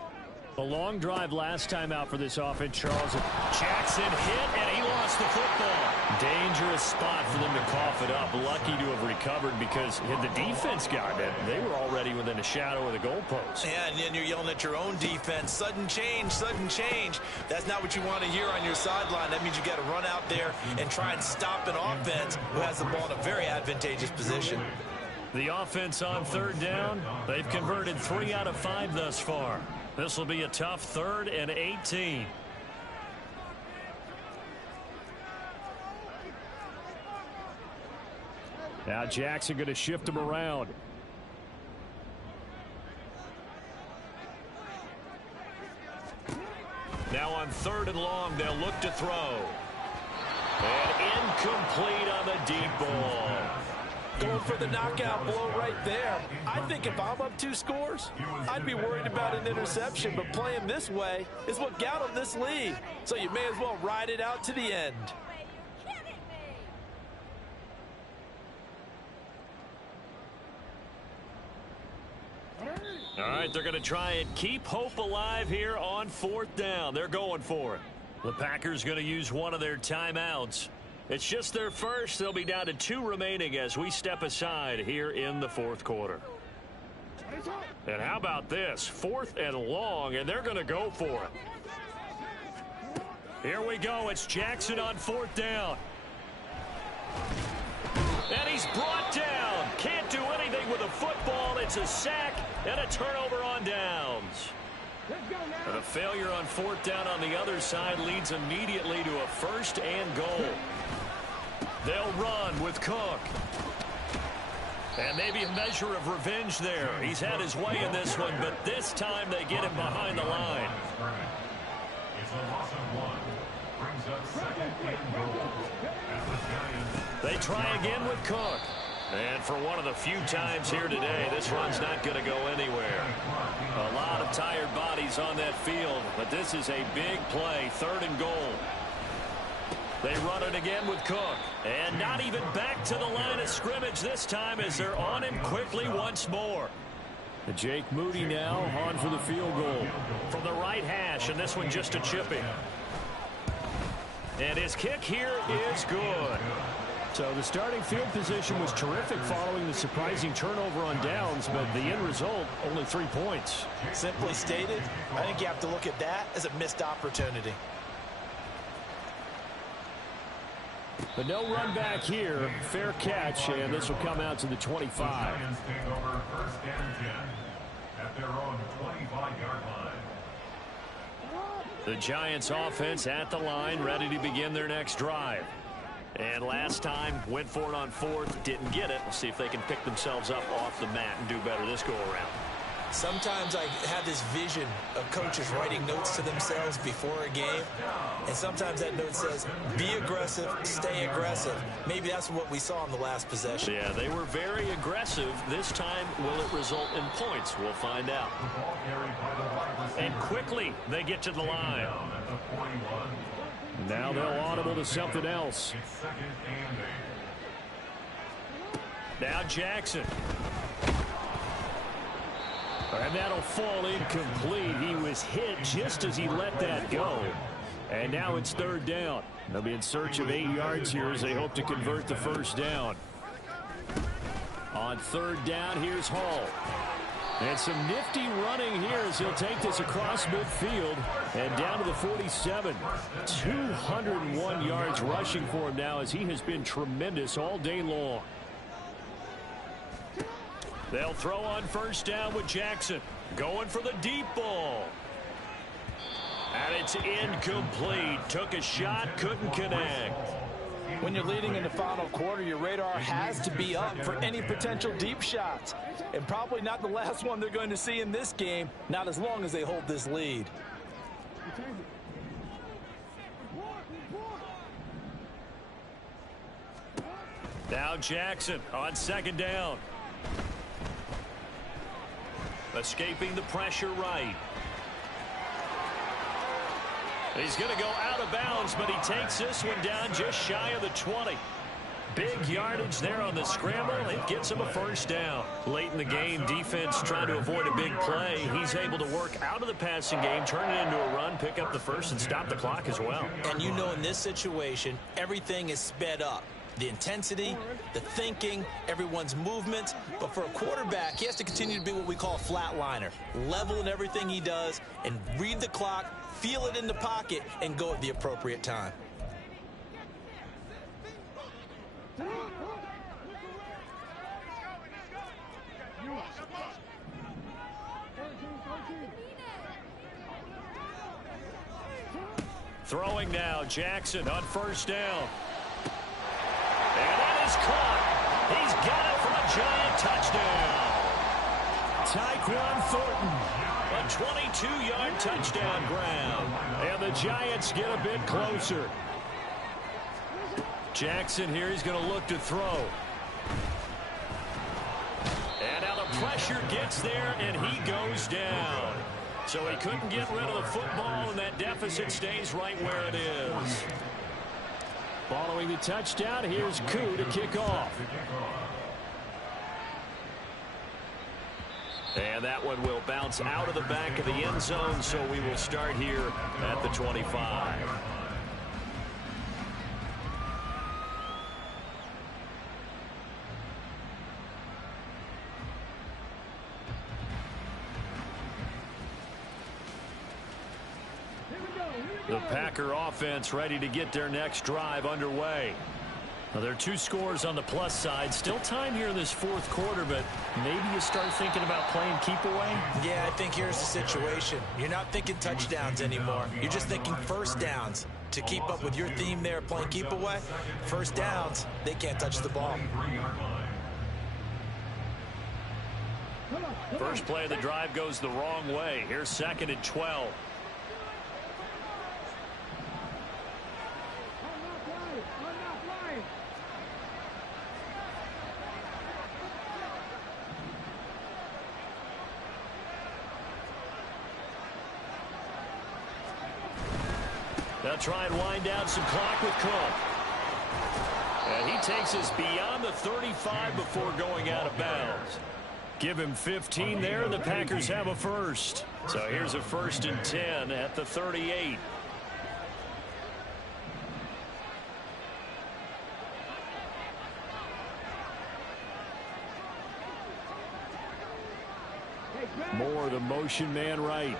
A long drive last time out for this offense, Charles. Jackson hit, and he lost the football. Dangerous spot for them to cough it up. Lucky to have recovered because had the defense gotten it, they were already within a shadow of the goalpost. Yeah, and then you're yelling at your own defense. Sudden change, sudden change. That's not what you want to hear on your sideline. That means you got to run out there and try and stop an offense who has the ball in a very advantageous position. The offense on 3rd down, they've converted 3 out of 5 thus far. This will be a tough 3rd and 18. Now Jackson going to shift him around. Now on 3rd and long, they'll look to throw. And incomplete on the deep ball. Going for the knockout blow right there. I think if I'm up 2 scores, I'd be worried about an interception, but playing this way is what got him this lead. So you may as well ride it out to the end. All right, they're going to try and keep hope alive here on 4th down. They're going for it. The Packers going to use one of their timeouts. It's just their first. They'll be down to 2 remaining as we step aside here in the 4th quarter. And how about this? 4th and long, and they're going to go for it. Here we go. It's Jackson on 4th down. And he's brought down. Can't do anything with a football. It's a sack and a turnover on downs. And a failure on 4th down on the other side leads immediately to a 1st and goal. They'll run with Cook. And maybe a measure of revenge there. He's had his way in this one, but this time they get him behind the line. It's a loss of 1. Brings up 2nd and goal. They try again with Cook. And for one of the few times here today, this run's not going to go anywhere. A lot of tired bodies on that field, but this is a big play, 3rd and goal. They run it again with Cook. And not even back to the line of scrimmage this time as they're on him quickly once more. Jake Moody now on for the field goal. From the right hash, and this one just a chipping. And his kick here is good. So the starting field position was terrific following the surprising turnover on downs, but the end result, only 3 points. Simply stated, I think you have to look at that as a missed opportunity. But no run back here. Fair catch, and this will come out to the 25. Lions take over first and 10 at their own 25-yard line. The Giants offense at the line, ready to begin their next drive. And last time, went for it on fourth, didn't get it. We'll see if they can pick themselves up off the mat and do better this go-around. Sometimes I have this vision of coaches writing notes to themselves before a game, and sometimes that note says, be aggressive, stay aggressive. Maybe that's what we saw in the last possession. Yeah, they were very aggressive. This time, will it result in points? We'll find out. And quickly, they get to the line. Now they'll audible to something else. Now Jackson. And that'll fall incomplete. He was hit just as he let that go. And now it's third down. They'll be in search of 8 yards here as they hope to convert the first down. On third down, here's Hall. And some nifty running here as he'll take this across midfield and down to the 47. 201 yards rushing for him now as he has been tremendous all day long. They'll throw on first down with Jackson. Going for the deep ball. And it's incomplete. Took a shot, couldn't connect. When you're leading in the final quarter, your radar has to be up for any potential deep shots. And probably not the last one they're going to see in this game, not as long as they hold this lead. Now Jackson on second down. Escaping the pressure right. He's going to go out of bounds, but he takes this one down just shy of the 20. Big yardage there on the scramble. It gets him a first down. Late in the game, defense trying to avoid a big play. He's able to work out of the passing game, turn it into a run, pick up the first, and stop the clock as well. And you know in this situation, everything is sped up. The intensity, the thinking, everyone's movement. But for a quarterback, he has to continue to be what we call a flatliner. Level in everything he does and read the clock, feel it in the pocket, and go at the appropriate time. Throwing now, Jackson on first down. And that is caught. He's got it for a Giant touchdown. Tyquan Thornton. A 22-yard touchdown grab. And the Giants get a bit closer. Jackson here, he's going to look to throw. And now the pressure gets there, and he goes down. So he couldn't get rid of the football, and that deficit stays right where it is. Following the touchdown, here's Koo to kick off. And that one will bounce out of the back of the end zone, so we will start here at the 25. The Packer offense ready to get their next drive underway. Now, there are 2 scores on the plus side. Still time here in this fourth quarter, but maybe you start thinking about playing keep away? Yeah, I think here's the situation. You're not thinking touchdowns anymore. You're just thinking first downs. To keep up with your theme there, playing keep away, first downs, they can't touch the ball. First play of the drive goes the wrong way. Here's second and 12. They'll try and wind down some clock with Cook. And he takes us beyond the 35 before going out of bounds. Give him 15 there, and the Packers have a first. So here's a 1st and 10 at the 38. Moore, the motion man right.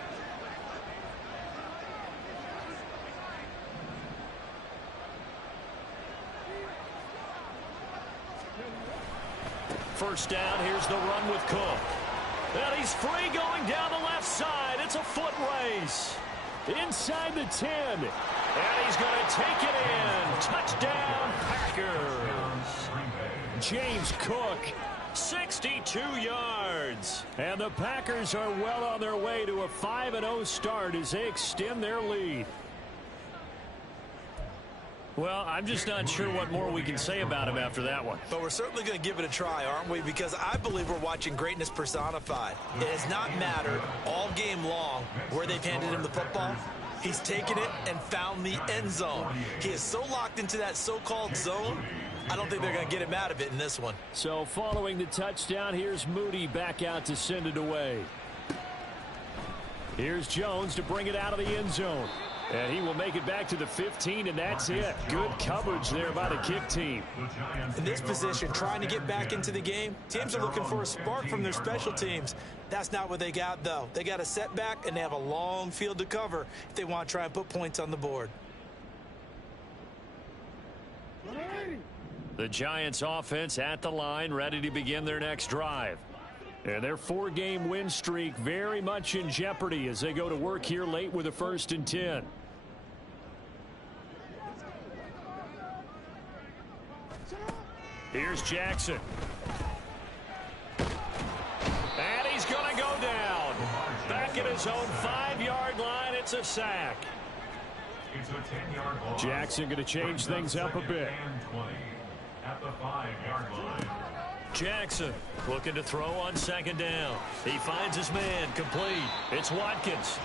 First down, here's the run with Cook. And he's free going down the left side. It's a foot race. Inside the 10. And he's going to take it in. Touchdown, Packers. James Cook, 62 yards. And the Packers are well on their way to a 5-0 start as they extend their lead. Well, I'm just not sure what more we can say about him after that one. But we're certainly going to give it a try, aren't we? Because I believe we're watching greatness personified. It has not mattered all game long where they've handed him the football. He's taken it and found the end zone. He is so locked into that so-called zone, I don't think they're going to get him out of it in this one. So following the touchdown, here's Moody back out to send it away. Here's Jones to bring it out of the end zone. And he will make it back to the 15, and that's it. Good coverage there by the kick team. In this position, trying to get back into the game, teams are looking for a spark from their special teams. That's not what they got, though. They got a setback, and they have a long field to cover if they want to try and put points on the board. The Giants offense at the line, ready to begin their next drive. And their 4-game win streak very much in jeopardy as they go to work here late with a 1st and 10. Here's Jackson. And he's going to go down. Back at his own 5-yard line, it's a sack. It's a 10-yard loss. Jackson going to change things up a bit. At the 5-yard line. Jackson looking to throw on 2nd down. He finds his man, complete. It's Watkins.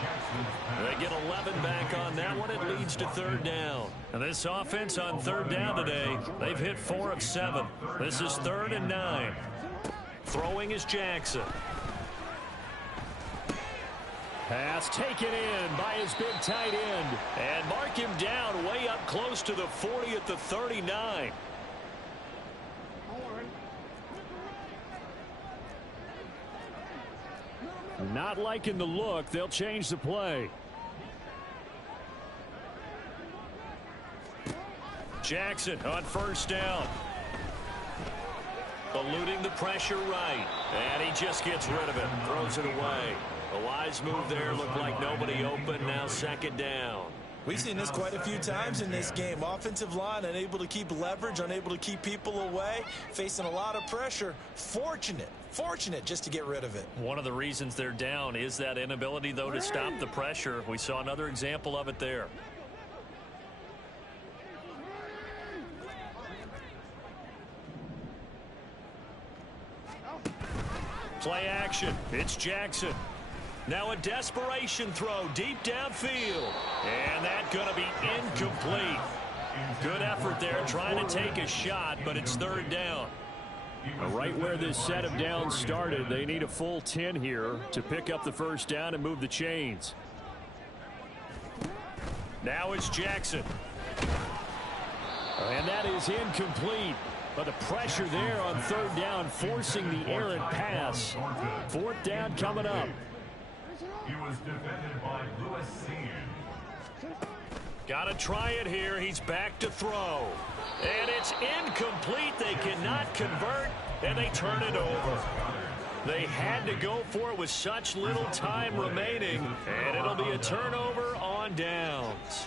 They get 11 back on that one. It leads to 3rd down. And this offense on 3rd down today, they've hit 4 of 7. This is 3rd and 9. Throwing is Jackson. Pass taken in by his big tight end. And mark him down way up close to the 40 at the 39. Not liking the look. They'll change the play. Jackson on 1st down. Eluding the pressure right. And he just gets rid of it. Throws it away. A wise move there. Looked like nobody open. Now 2nd down. We've seen this quite a few times in this game. Offensive line unable to keep leverage, unable to keep people away, facing a lot of pressure. Fortunate just to get rid of it. One of the reasons they're down is that inability, though, to stop the pressure. We saw another example of it there. Play action. It's Jackson. Now a desperation throw deep downfield. And that's going to be incomplete. Good effort there trying to take a shot, but it's 3rd down. Right where this set of downs started, they need a full 10 here to pick up the 1st down and move the chains. Now it's Jackson. And that is incomplete. But the pressure there on 3rd down, forcing the errant pass. 4th down coming up. He was defended by Lewis Senior. Got to try it here. He's back to throw. And it's incomplete. They cannot convert, and they turn it over. They had to go for it with such little time remaining, and it'll be a turnover on downs.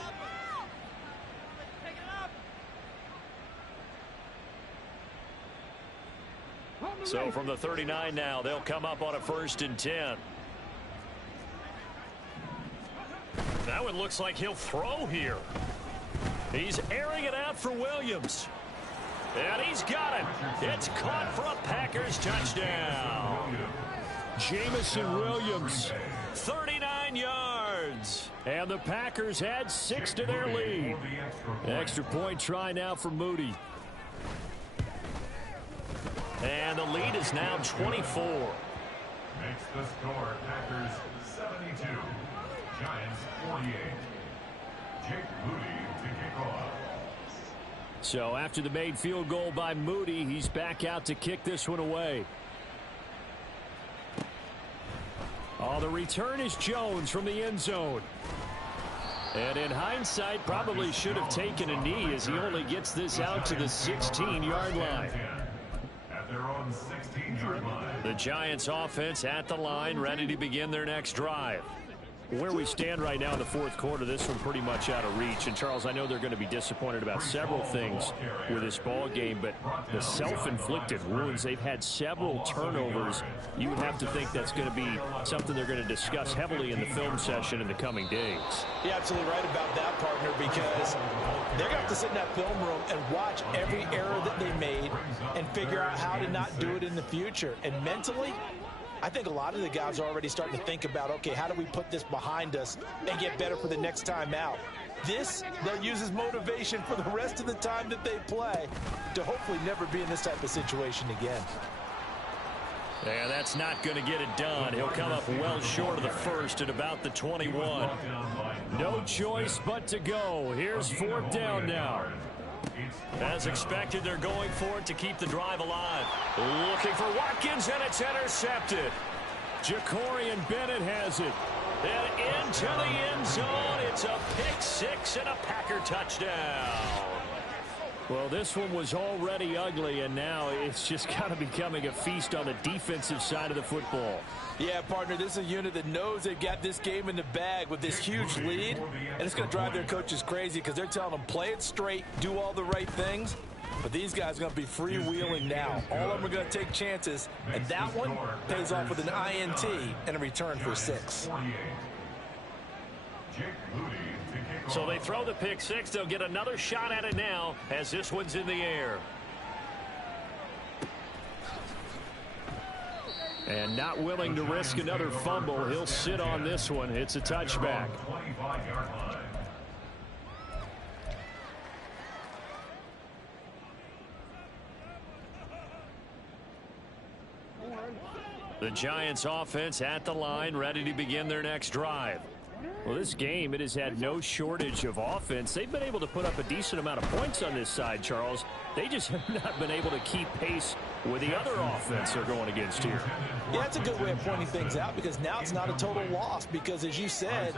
So from the 39 now, they'll come up on a 1st and 10. That one looks like he'll throw here. He's airing it out for Williams. And he's got it. It's caught for a Packers touchdown. Jamison Williams. 39 yards. yards. And the Packers add 6 to their lead. Extra point try now for Moody. And the lead is now 24. Makes the score Packers 72, Giants 48. Jake Moody to kick off. So after the made field goal by Moody, he's back out to kick this one away. Oh, the return is Jones from the end zone. And in hindsight, probably should have taken a knee as he only gets this out to the 16-yard line. At their own 16-yard line. The Giants offense at the line, ready to begin their next drive. Where we stand right now in the fourth quarter, this one pretty much out of reach. And, Charles, I know they're going to be disappointed about several things with this ball game, but the self-inflicted wounds, they've had several turnovers. You would have to think that's going to be something they're going to discuss heavily in the film session in the coming days. You're absolutely right about that, partner, because they're going to have to sit in that film room and watch every error that they made and figure out how to not do it in the future. And mentally, I think a lot of the guys are already starting to think about, okay, how do we put this behind us and get better for the next time out? This, they'll use as motivation for the rest of the time that they play to hopefully never be in this type of situation again. Yeah, that's not going to get it done. He'll come up well short of the first at about the 21. No choice but to go. Here's fourth down now. As expected, they're going for it to keep the drive alive. Looking for Watkins, and it's intercepted. Jacorian Bennett has it. And into the end zone. It's a pick six and a Packer touchdown. Well, this one was already ugly, and now it's just kind of becoming a feast on the defensive side of the football. Yeah, partner, this is a unit that knows they've got this game in the bag with this huge lead, and it's going to drive their coaches crazy because they're telling them play it straight, do all the right things. But these guys are going to be freewheeling now. All of them are going to take chances, and that one pays off with an INT and a return for 6. So they throw the pick six. They'll get another shot at it now as this one's in the air. And not willing to risk another fumble. He'll sit on this one. It's a touchback. The Giants offense at the line, ready to begin their next drive. Well, this game, it has had no shortage of offense. They've been able to put up a decent amount of points on this side, Charles. They just have not been able to keep pace with the other offense they're going against here. Yeah, that's a good way of pointing things out because now it's not a total loss because, as you said,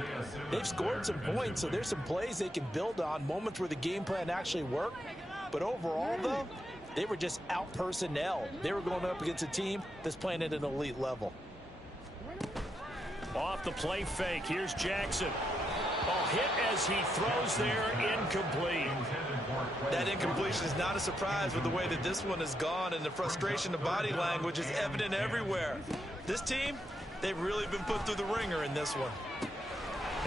they've scored some points, so there's some plays they can build on, moments where the game plan actually worked. But overall, though, they were just out personnel. They were going up against a team that's playing at an elite level. Off the play fake, here's Jackson. Oh, hit as he throws there, incomplete. That incompletion is not a surprise with the way that this one has gone, and the frustration of body language is evident everywhere. This team, they've really been put through the ringer in this one.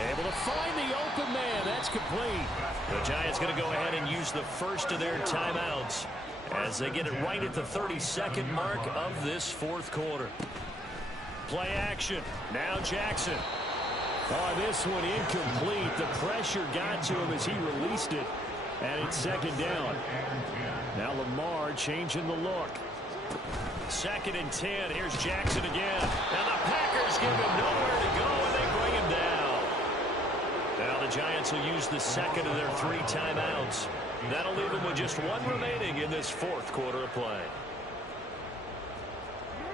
Able to find the open man. That's complete. The Giants going to go ahead and use the first of their timeouts as they get it right at the 32nd mark of this fourth quarter. Play action. Now Jackson. Oh, this one incomplete. The pressure got to him as he released it. And it's second down. Now Lamar changing the look. 2nd and 10. Here's Jackson again. And the Packers give him nowhere to go, and they bring him down. Now the Giants will use the second of their 3 timeouts. That'll leave them with just 1 remaining in this fourth quarter of play.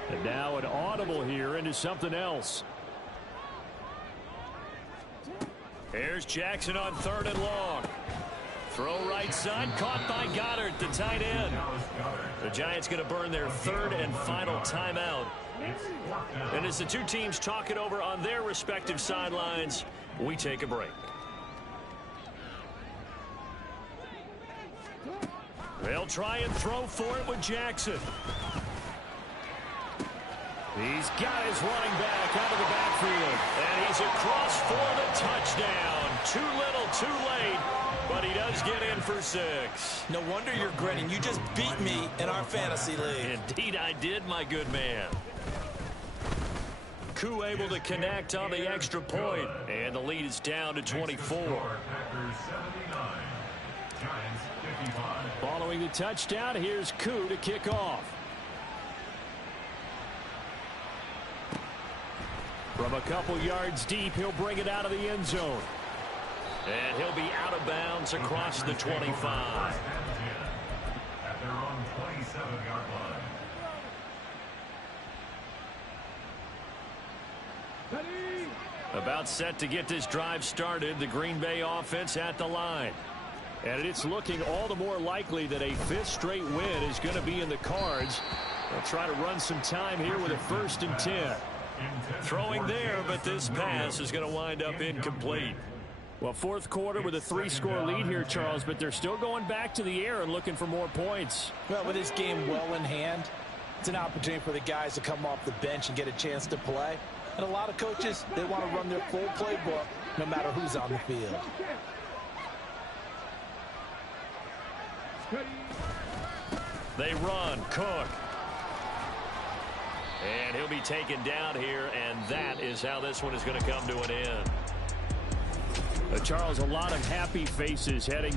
And now an audible here into something else. Here's Jackson on 3rd and long. Throw right side, caught by Goddard, the tight end. The Giants going to burn their 3rd and final timeout. And as the two teams talk it over on their respective sidelines, we take a break. They'll try and throw for it with Jackson. He's got his running back out of the backfield. And he's across for the touchdown. Too little, too late. But he does get in for 6. No wonder you're grinning. You just beat me in our fantasy league. Indeed I did, my good man. Koo able to connect on the extra point, and the lead is down to 24. Packers 79, Giants 55. Following the touchdown, here's Koo to kick off. From a couple yards deep, he'll bring it out of the end zone. And he'll be out of bounds across the 25. At their own 27-yard line. About set to get this drive started, the Green Bay offense at the line. And it's looking all the more likely that a fifth straight win is going to be in the cards. They'll try to run some time here with a 1st and 10. Throwing there, but this pass is going to wind up incomplete. Well, fourth quarter with a 3-score lead here, Charles, but they're still going back to the air and looking for more points. Well, with this game well in hand, it's an opportunity for the guys to come off the bench and get a chance to play. And a lot of coaches, they want to run their full playbook no matter who's on the field. They run. Cook. And he'll be taken down here, and that is how this one is going to come to an end. Charles, a lot of happy faces heading